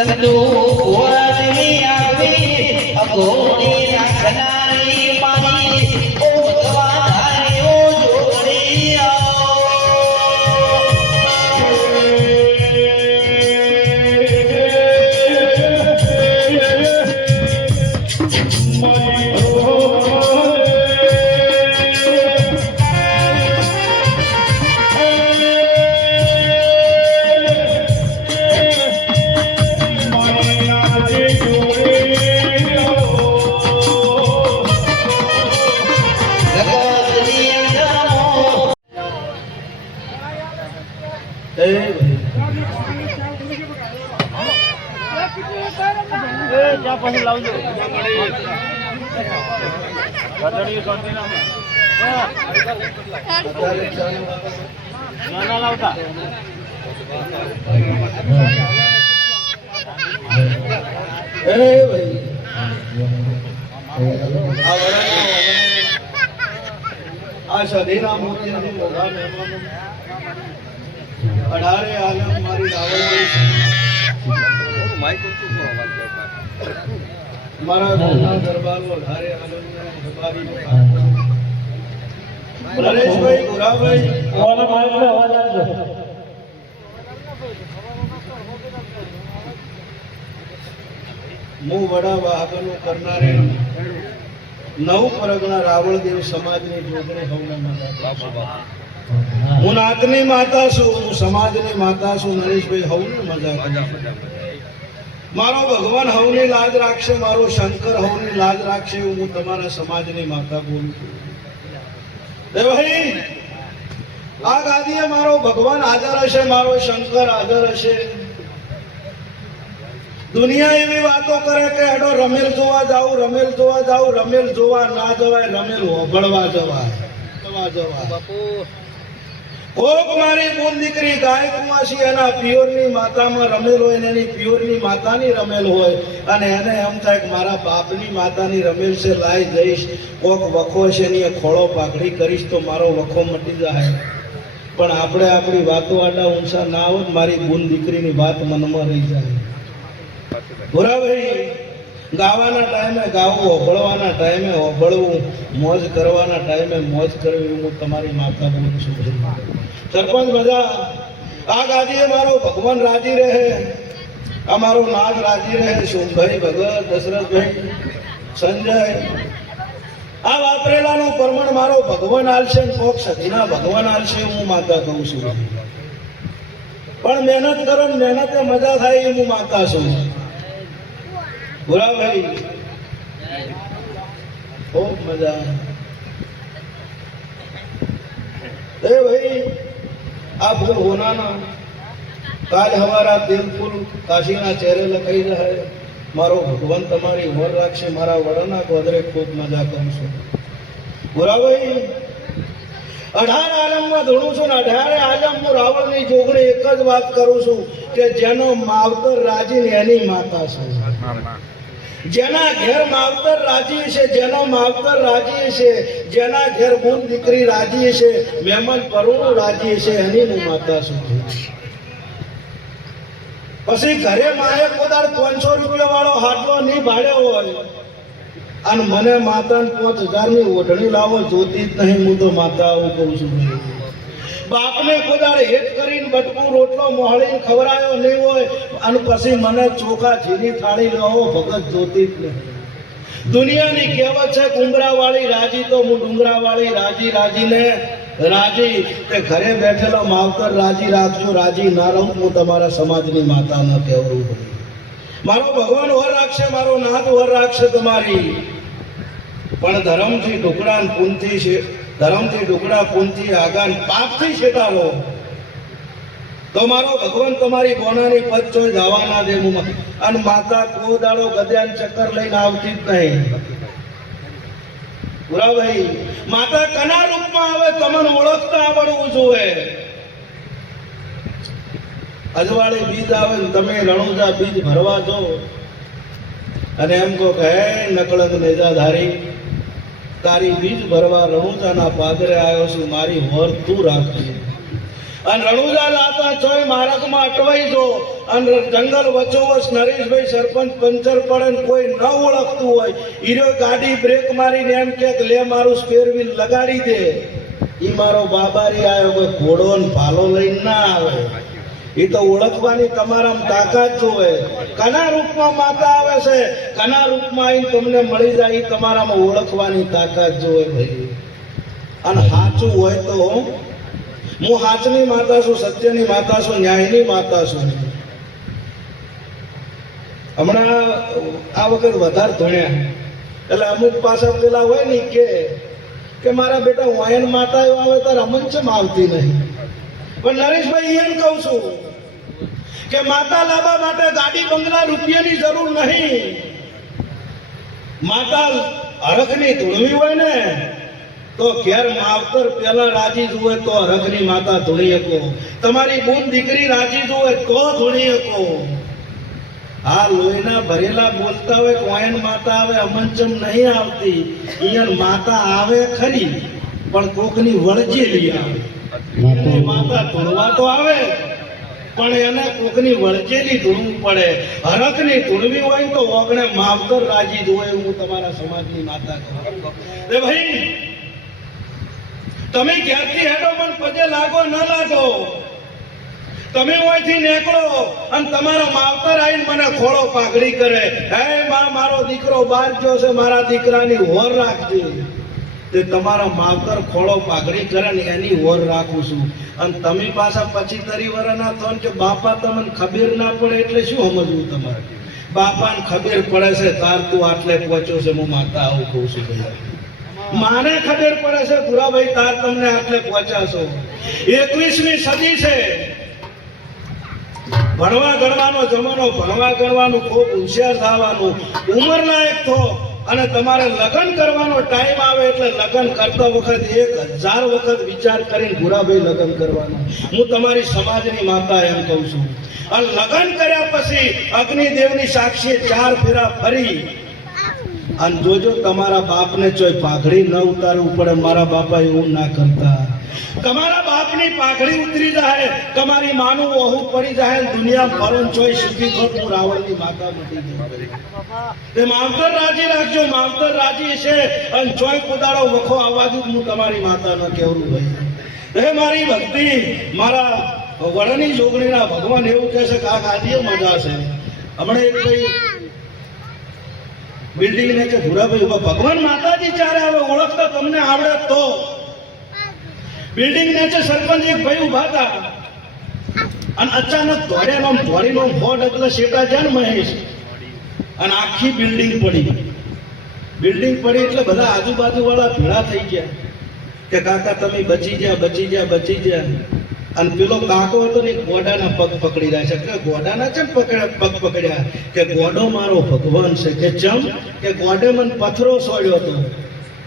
સંતુ ઓરણી આવી અગોણી નાખનારી મારી ઓ ધવાધારી ઓ જોડી પછી લાવજો નાના લાવતા આ સધીના મોતિયાની મોઘા મહેમાનો અઢારે આલમ મારી રાવણ મારા ઘરના દરબારો અઢારે આલમના દરબારી નરેશભાઈ ગોરાભાઈ હું વડા વાહનો કરનારે નવ પરગણા રાવળદેવ સમાજની જોગણી હવને માતા હું નાતની માતા છું, હું સમાજની માતા છું. નરેશભાઈ હવને મજા મારો ભગવાન હવની લાજ રાખશે, મારો શંકર હવની લાજ રાખશે. હું તમારા સમાજની માતા બોલું છું. ભાઈ આ ગાદીએ મારો ભગવાન હાજર હશે, મારો શંકર હાજર હશે. દુનિયા એવી વાતો કરે કે હેડો રમેલ જોવા જાવ, રમેલ જોવા જાવ. રમેલ જોવા ના જવાય, રમેલ હોબળવા જવાય. કોક મારી બોન દીકરી ગાય કુમાસી એના પિયોરની માતામાં રમેલ હોય, એની પિયોરની માતાની રમેલ હોય, અને એને એમ થાય કે મારા બાપની માતાની રમેલ છે, લાઈ જઈશ. કોક વખો છે ને ખોળો પાઘડી કરીશ તો મારો વખો મટી જાય. પણ આપણે આપણી વાતો આડા ઊંચા ના હોત, મારી બોન દીકરીની વાત મનમાં રહી જાય. ભોરાભાઈ ગાવાના ટાઈમે ગાવું, હોબળવાના ટાઈમે હોબળવું, મોજ કરવાના ટાઈમે મોજ કરવી. હું તમારી માતા બોલું છું. સરપંચ બધા આ ગાદીએ મારો ભગવાન રાજી રહે, આ મારો નાથ રાજી રહે. સોમભાઈ ભગત, દશરથભાઈ, સંજય આ વાપરેલાનું પ્રમાણ મારો ભગવાન આલશે ને કોક સધીના ભગવાન આલશે. હું માતા કહું છું. પણ મહેનત કરો ને મહેનતે મજા થાય એ હું માતા છું. ભુરાભાઈ ખૂબ મજા. એ ભાઈ આ ફૂલ હોનાના કાલ હવારા તેલ ફૂલ કાશીના ચહેરે લખાઈ જાય. મારો ભગવાન તમારી ઉંમર રાખશે. મારા વડાના ગોદરે ખૂબ મજા કરું છું. ભુરાભાઈ 18 આલમમાં ધણું છું ને 18 આલમ હું રાવણની જોગણી એક જ વાત કરું છું કે જેનો માવતર રાજી ને એની માતા છે. જેના ઘેર માવતર રાજી છે, જેનો માવતર રાજી છે, જેના ઘેર બોન દીકરી રાજી છે, મહેમાન પરુણું રાજી છે, એની હું માતા છું. પછી ઘરે માએ કોદાર 500 રૂપિયા વાળો હાટલો નહીં ભાડ્યો હોય અને મને માતા 5000 ની ઓઢણી લાવો જોતી જ નહીં. હું તો માતા આવું કહું છું. બાપને કોદાળ હેત કરીને બટકું રોટલો મોહળીને ખવડાયો નહીં હોય અને પછી મને ચોખા ઝીની થાળી લાવો ભગત જોતી જ નહીં. દુનિયાની કહેવત છે કુંબરાવાળી રાજી તો હું ડુંગરાવાળી રાજી. રાજીને રાજી તે ઘરે બેઠેલો માવતર રાજી રાખજો. રાજી ના રહું હું તમારા સમાજની માતા ન કહેવું. મારો ભગવાન વર રાખશે, મારો નાથ વર રાખશે તમારી. પણ ધર્મથી ઢોકળા પૂનથી છે, ધર્મથી ઢોકળા પૂનથી આગાન પાપથી છેટાવો તો મારો ભગવાન તમારી બોનાની પદ ચોય જવા ના દે. અને માતા કોદાળો ગદ્યાન ચક્કર લઈને આવતી જ નહીં. ભુરાભાઈ માતા કના રૂપમાં આવે તમને ઓળખતા આવડવું જોઈએ. અજવાળી બીજ આવે ને તમે રણુજા બીજ ભરવા જો અને એમ કહો કે હે નકળગ નેજાધારી તારી બીજ ભરવા રણુજાના પાદરે આવ્યો છું, મારી વર તું રાખજે. અને રણુજા લાતા ચોય માર્ગમાં અટવાઈ જો અને જંગલ વચ્ચોવચ નરેશભાઈ સરપંચ પંચર પડે ને કોઈ ન ઓળખતું હોય હીરો ગાડી બ્રેક મારીને એમ કે લે મારું સ્પેર વ્હીલ લગાડી દે, ઈ મારો બાબારી આવ્યો, કોઈ ઘોડો ને ભાલો લઈને ના આવે. એ તો ઓળખવાની તમારામાં તાકાત જોવે. કના રૂપમાં માતા આવે છે, કના રૂપમાં આવીને તમને મળી જાય, એ તમારામાં ઓળખવાની તાકાત જોવે ભાઈ. અને સાચું હોય તો હું હાચની માતા છું, સત્યની માતા છું, ન્યાયની માતા છું. હમણાં આ વખત વધારે ધોણ્યા એટલે અમુક પાછા પેલા હોય ને કે મારા બેટા વાયન માતા આવે તો રમન ચમ આવતી નહીં. પણ નરેશભાઈ એમ કહું છું કે માતા લાવવા માટે ગાડી બંગલા રૂપિયાની જરૂર નહીં. માતા હરખની ધૂળવી હોય ને તો ઘેર માવતર પેલા રાજી જુએ તો હરખની માતા ધૂણી શકો. તમારી બૂન દીકરી રાજી જુએ તો ધૂણી શકો. આ લોહીના ભરેલા બોલતા હોય કોયન માતા આવે અમનચમ નહીં આવતી. અહીંયા માતા આવે ખરી પણ કોકની વળજેલી આવે. માતા ધૂણવા તો આવે પણ એને કોકની વળજેલી ધૂણવું પડે. હરખની ધૂણવી હોય તો ઓગણે માવતર રાજી જોવે. હું તમારા સમાજની માતા કહું ભાઈ, તમે ક્યાંથી હેડો પણ પગે લાગો ન લાગો, તમે ઓયથી નીકળો અને તમારો માવતર આવીને મને ખોળો પાઘડી કરે, હે મારો દીકરો બહાર ગયો છે, મારા દીકરાની હોર રાખજે. તે તમારા માવતર ખોળો પાઘડી કરે ને એની હોર રાખું છું. અને તમે પાછા 25-30 વર્ષના થો કે બાપા તમને ખબર ના પડે એટલે શું સમજવું તમારે? બાપાને ખબર પડે છે તાર તું આટલે પહોંચ્યો છે, હું માતા આવું કહું છું ભાઈ. માને ખબર પડે છે ભુરાભાઈ તાર તમને આટલે પહોંચ્યા છો. 21મી સદી છે, ભણવા ગણવાનો જમાનો, ભણવા ગણવાનું, ખૂબ હોશિયાર થવાનું, ઉંમરલાયક થો અને તમારે લગ્ન કરવાનો ટાઈમ આવે એટલે લગ્ન કરતા વખત 1000 વખત વિચાર કરીને ભુરાભાઈ લગ્ન કરવાનું. હું તમારી સમાજની માતા એમ કહું છું. અને લગ્ન કર્યા પછી અગ્નિદેવની સાક્ષી 4 ફેરા ફરી અને જોજો તમારા બાપને ચોય પાઘડી ન ઉતારવું પડે. મારા બાપા એવું ના કરતા. તમારા બાપની પાઘડી ઉતરી જાય, તમારી માનું ઓહું પડી જાય, દુનિયા ફરણ ચોય સુખી થો. હું રાવણની માતા મટી ગઈ. તે માવતર રાજી રાખજો, માવતર રાજી છે અને ચોય કુદાડો વખો આવાજ હું તમારી માતા ન કહેવું ભાઈ. હે મારી ભક્તિ, મારા વડની જોગણીના ભગવાન એવું કહે છે કે આ ગાદીએ મજા છે. હમણાં એક ભાઈ બિલ્ડિંગ ને કે ભુરાભાઈ ભગવાન માતાજી ચારે આવે ઓળખતા તમને આવડે તો. બિલ્ડિંગ ને છે સરપંચ એક ભાઈ ઉભા હતા અને અચાનક દોડ્યાનો દોડીનો ફોડ એટલે શેટા છે ને મહેશ, અને આખી બિલ્ડિંગ પડી. બિલ્ડિંગ પડી એટલે બધા આજુબાજુ વાળા ભેળા થઈ ગયા કે કાકા તમે બચી જા, બચી જા, બચી જા. અને પેલો કાકો હતો ને ગોડાના પગ પકડી રહ્યા છે કે ગોડાના ચમ પગ પકડ્યા? કે ગોડો મારો ભગવાન છે. કે ચમ? કે ગોડે મને પથરો છોડ્યો હતો.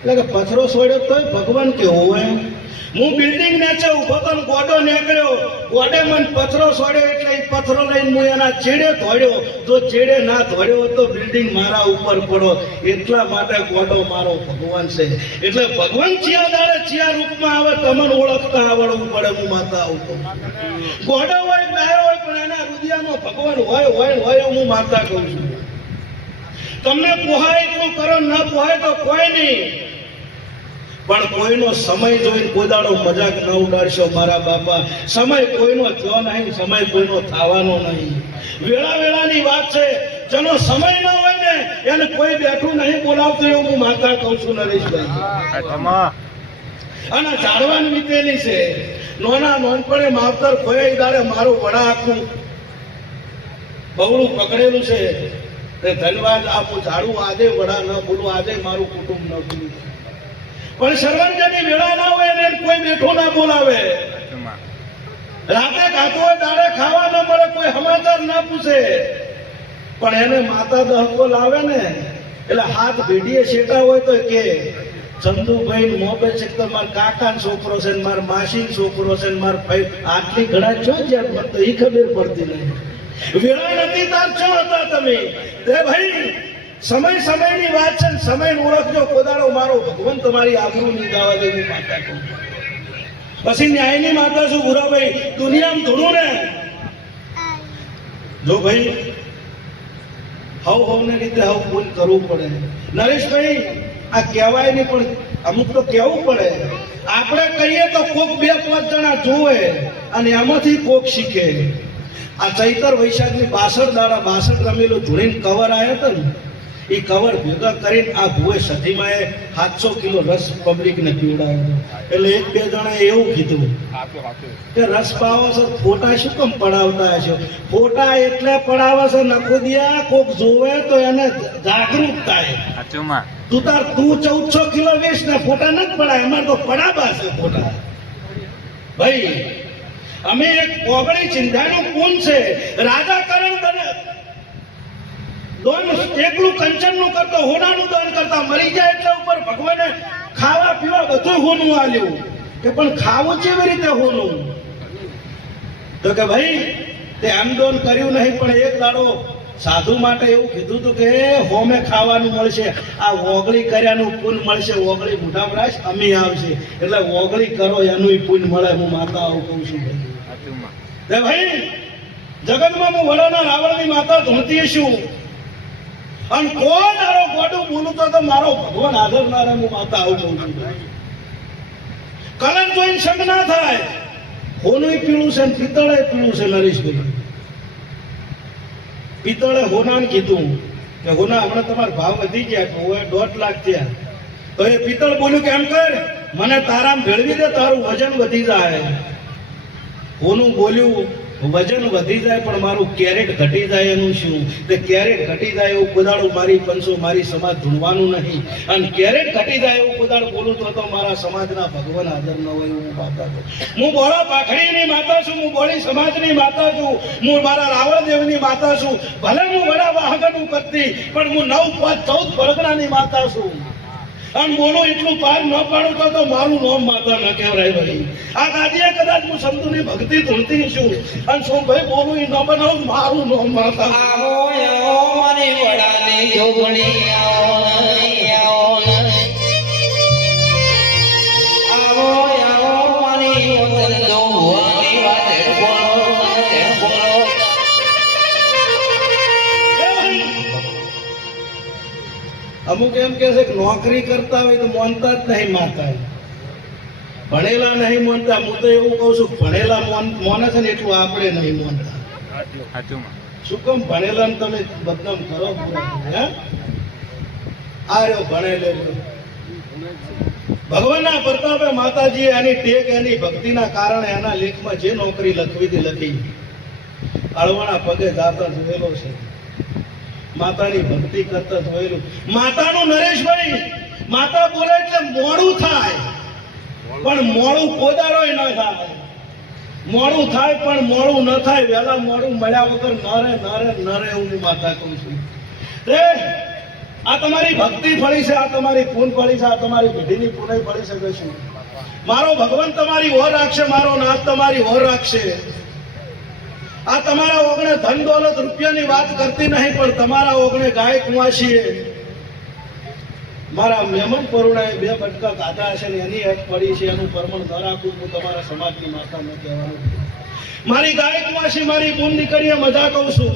એટલે કે પથરો છોડ્યો તોય ભગવાન કેવો હોય? હું બિલ્ડિંગ નીચે ઉભો તો ગોડો નીકળ્યો, ગોડે મને પથરો છોડ્યો એટલે એ પથરો લઈને હું એના ચેડે ધોડ્યો. જો ચેડે ના ધોડ્યો તો બિલ્ડિંગ મારા ઉપર પડો. એટલા માટે ગોડો મારો ભગવાન છે. એટલે ભગવાન ચિયા દાડે ચિયા રૂપમાં આવે તમને ઓળખતા આવડવું પડે. હું માતા આવું ગોડો હોય ડાયો હોય પણ એના હૃદયમાં ભગવાન હોય હું માતા કહું છું. તમને પોહાય એટલું કરો, ન પોહાય તો કોઈ નહીં. પણ કોઈનો સમય જોઈને કોઈ દાડો મજાક ન ઉડાડશો મારા બાપા. સમય કોઈનો થયો નહીં, સમય કોઈનો થવાનો નહીં. વેળાની વાત છે. જેનો સમય ન હોય ને એને કોઈ બેઠું નહીં બોલાવતું એવું હું માતા કહું છું નરેશભાઈ. અને ઝાડવાની વીતેલી છે. નોનપણે માવતર ખોયાઈ દાડે મારું વડા આખું બવડું પકડેલું છે. ધન્યવાદ આપું. ઝાડું આજે વડા ન બોલું, આજે મારું કુટુંબ ન બોલું. પણ સર્વજની વેળા ના હોય એને કોઈ બેઠો ના બોલાવે. રાતે ખાતો હોય દાડે ખાવા ન મળે, કોઈ સમાચાર ના પૂછે. પણ એને માતા દહકો લાવે ને એટલે હાથ ભેડીએ શેટા હોય તો કે ચંદુભાઈ મોબે છે તો મારા કાકા છોકરો છે, મારા માસી છોકરો છે, મારા ભાઈ. આટલી ઘડા છો જ્યાં તો એ ખબર પડતી નહીં. વેળા નથી તાર છો હતા તમે. ભાઈ સમયની વાત છે. સમય ઓળખજો. કોદાળો મારો ભગવાન તમારી આબરૂ નહીં ગાવા દેવું માતા કહું. પછી ન્યાયની માતા છું ભૂરાભાઈ, દુનિયામાં ધૂણું ને જો ભાઈ હવને રીતે હવ ભૂલ કરવું પડે. નરેશભાઈ આ કહેવાય નહીં પણ અમુક તો કહેવું પડે. આપણે કહીએ તો કોક 2-5 જણા જોવે અને એમાંથી કોક શીખે. આ ચૈતર વૈશાખની 62 દાડા 62 રમેલો ધૂળીને કવર આવ્યા હતા ને, એ કવર ભેગા કરીને આ ભુવે સધીમાં 700 કિલો રસ પબ્લિકને પીવડાવ્યો હતો. એટલે 1-2 જણાએ એવું કીધું કે રસ પાવો છો, ફોટા શું કેમ પડાવતા હશો? ફોટા એટલે પડાવે છે નખોદિયા, કોક જોવે તો એને જાગૃત થાય. તું 1400 કિલો વેચ ને ફોટા નથી પડાય, અમારે તો પડાવા છે ફોટા. ભાઈ અમે એક કોગળી ચિંધાનું પૂન છે, રાજા કરણ બને દોન એકલું કંચનનું કરતો, હોનાનું દાન કરતા, મરી જાય એટલે ઉપર ભગવાને ખાવા પીવા બધું હોનું આલ્યું. કે પણ ખાવું કેવી રીતે હોનું? તો કે ભાઈ તે આંદોલન કર્યું નહીં, પણ એક દાડો સાધુ માટે એવું કીધું હતું કે હોમે ખાવાનું મળશે, આ ઓગળી કર્યાનું પુન મળશે, ઓગળી મોઢામાં રાખ અમી આવશે, એટલે ઓગળી કરો એનું પુન મળે. હું માતા આવું કહું છું ભાઈ. જગતમાં હું વડાના રાવણની માતા ધૂણતી છું, અને કોઈ દાડો ગોડું બોલું તો મારો ભગવાન હાજર ના રહે. હું માતા આવું કહું છું. કલર જોઈને સંગ ના થાય. હોનું પીળું છે ને પિત્તળે પીળું છે. નરેશભાઈ પિત્તળે હોનાને કીધું કે હોના હમણાં તમારા ભાવ વધી ગયા, તો 1.5 લાખ થયા. તો એ પિત્તળ બોલ્યું કે એમ કર, મને તારામ ભેળવી દે, તારું વજન વધી જાય. હોનું બોલ્યું વજન વધી જાય પણ મારું કેરેટ ઘટી જાય એનું શું? તે કેરેટ ઘટી જાય એવું કુદાડું મારી પંચો મારી સમાજ ધૂણવાનું નહીં, અને કેરેટ ઘટી જાય એવું કુદાડું બોલું તો મારા સમાજના ભગવાન હાજર ન હોય એવું માતા છું. હું બોળા પાખડીની માતા છું, હું બોળી સમાજની માતા છું, હું મારા રાવણદેવની માતા છું. ભલે હું વડા વાહગનું કરતી, પણ હું 9-5-14 પરગણાની માતા છું. અને બોલો એટલું પાર ન પાડું તો મારું નામ માતા ન કહેવાય. ભાઈ આ ગાદીએ કદાચ હું સંતોની ભક્તિ ધૂણતી છું, અને શું ભાઈ બોલું એ ન બનાવું, મારું નામ માતા. આવો આવો મને વડાની જોગણી, આવો નહીં, આવો નહીં. આવો આવો મારી મોતર જોવાની વાતે બોલો, બોલો. અમુક એમ કે છે કે નોકરી કરતા હોય તો માનતા જ નહીં માતા, ભણેલા નહીં માનતા. હું તો એવું કહું છું ભણેલા મોને છે ને એટલું આપણે નહીં માનતા. શું કેમ ભણેલા ને તમે બદનામ કરો? આ રહ્યો ભણેલો ભગવાનના પ્રતાપે માતાજીએ એની ટેક એની ભક્તિના કારણે એના લેખમાં જે નોકરી લખવી હતી લખી. અળવાના પગે જાતા જોયેલો છે, માતાની ભક્તિ કરતા જોયેલું. માતાનું નરેશભાઈ માતા બોલે એટલે મોડું થાય, પણ મોડું કોદારોય ન થાય. મોડું થાય પણ મોડું ન થાય. વહેલા મોડું મળ્યા વગર ન રે એવું હું માતા કહું છું. આ તમારી ભક્તિ ફળી છે, આ તમારી પૂન ફળી છે, આ તમારી પેઢીની પૂનાઈ ફળી શકે છે. મારો ભગવાન તમારી ઓર રાખશે, મારો નાથ તમારી ઓર રાખશે. આ તમારા ઓગણે ધન દોલત રૂપિયાની વાત કરતી નહીં, પણ તમારા ઓગણે ગાય કુંવાશીએ મારા મહેમાન પરુણાએ 2 બટકા કાઢા છે ને એની હેઠ પડી છે, એનું પરમણ ન રાખવું. હું તમારા સમાજની માતાને કહેવાનું. મારી ગાય કુંવાશી મારી બૂન દીકરીએ મજા કહું છું.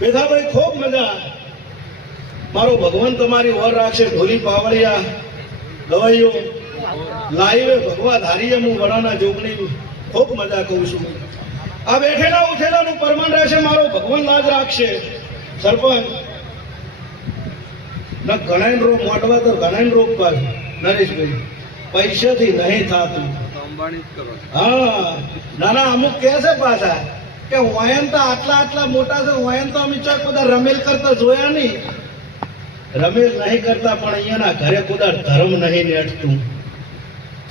બેધાભાઈ ખૂબ મજા. મારો ભગવાન તમારી ઓર રાખશે. ઢોલી પાવળિયા ગવાઈઓ લાઈવે ભગવા ધારીએ હું વડાના જોગણી ખૂબ મજા કહું છું. આ બેઠેલા ઉઠેલાનું પરમાન રહેશે, મારો ભગવાન લાજ રાખશે. સરપંચ ન ઘણા રોગ મોટવા તો ઘણા રોગ પર નરેશભાઈ પૈસાથી નહીં થતું. હા નાના અમુક કહે છે પાછા કે વયન તો આટલા મોટા છે, વયન તો અમે ચોક બધા રમેલ કરતા જોયા નહીં. રમેલ નહીં કરતા, પણ અહીંયાના ઘરે કુદાર ધર્મ નહીં નેઠતું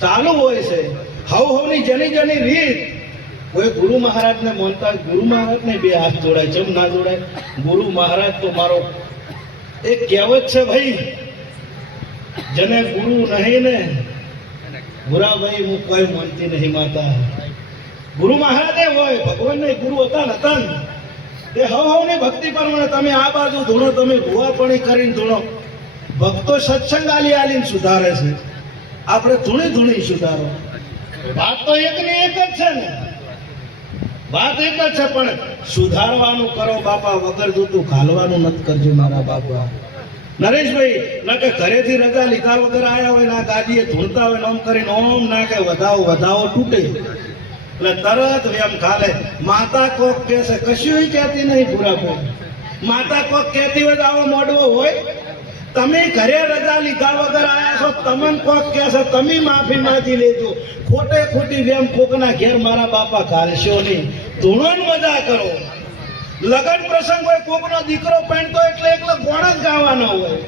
ચાલુ હોય છે. હવની જેની રીત. કોઈ ગુરુ મહારાજને માનતા, ગુરુ મહારાજને 2 હાથ જોડાય, જેમ ના જોડાય. ગુરુ મહારાજ તો મારો એક કહેવત છે ભાઈ, જેને ગુરુ નહીં ને ગુરાભાઈ હું કોઈ માનતી નહીં માતા. ગુરુ મહારાજે હોય, ભગવાન ને ગુરુ હતા ને તે હવની ભક્તિ પ્રમાણે તમે આ બાજુ ધૂણો, તમે ભુવાપણી કરીને ધૂણો. ભક્તો સત્સંગ આલીને સુધારે છે, આપણે ધૂણી સુધારો. વાત તો એકની એક જ છે ને, વાત એક જ છે, પણ સુધારવાનું કરો બાપા, વગર દૂતું ઘાલવાનું નથી કરજો મારા બાપા. નરેશભાઈ ના કે ઘરેથી રજા લીધા વગર આયા હોય, ના ગાદીએ ધૂણતા હોય, ઓમ કરીને ઓમ ના કે વધાવો વધાવો તૂટે એટલે તરત એમ ખાલે. માતા કોક કે છે, કશું કહેતી નહીં પૂરા પર. માતા કોક કહેતી હોય તો આવો મોડવો હોય. તમે ઘરે રજા લીધા વગર આયા છો, તમને કોક કે છે, તમે માફી માંગી લેજો. ખોટે ખોટી વેમ કોકના ઘેર મારા બાપા ઘાલશો નહીં. ધૂણો ને મજા કરો. લગન પ્રસંગ હોય, કોકનો દીકરો પૈણતો એટલે એકલો ગોળ જ ગાવાનો હોય,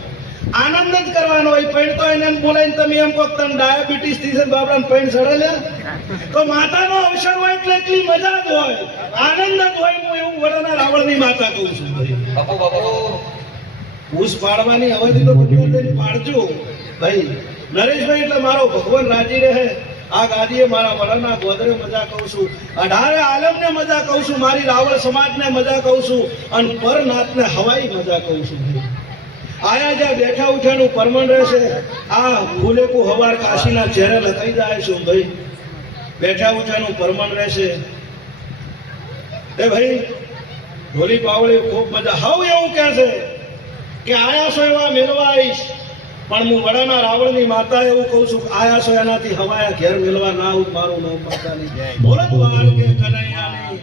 આનંદ જ કરવાનો હોય. પૈણતો એને એમ બોલાવીને તમે એમ કહો તને ડાયાબિટીસ થી છે બાપડાને પૈણ ચડે લે, તો માતાનો અવસર હોય એટલે એટલી મજા જ હોય, આનંદ જ હોય. હું એવું વડના રાવણની માતા કહું છું. બાપુ બાપુ પૂછ પાડવાની અવધિ તો બધું લઈને પાડજો ભાઈ. નરેશભાઈ એટલે મારો ભગવાન રાજી રહે. આ ગાદીએ મારા વડાના ગોદરે મજા કહું છું, 18 આલમને મજા કહું છું, મારી રાવળ સમાજને મજા કહું છું, અને પરનાથને હવાઈ મજા કહું છું. આયા જ્યાં બેઠા ઉઠાનું પરમણ રહેશે. આ ફૂલેકુ હવાર કાશીના ચહેરે લખાઈ જાય છું ભાઈ. બેઠા ઉઠાનું પરમણ રહેશે. એ ભાઈ ઢોલી પાવળી ખૂબ મજા. હવ એવું કહે છે કે આયા છો એવા મેળવા આવીશ, પણ હું વડાના રાવણની માતા એવું કહું છું, આયા છો એનાથી હવાયા ઘેર મેળવા ના આવું મારું નામ માતા નહીં. બોલો દ્વાર કે કનૈયાની.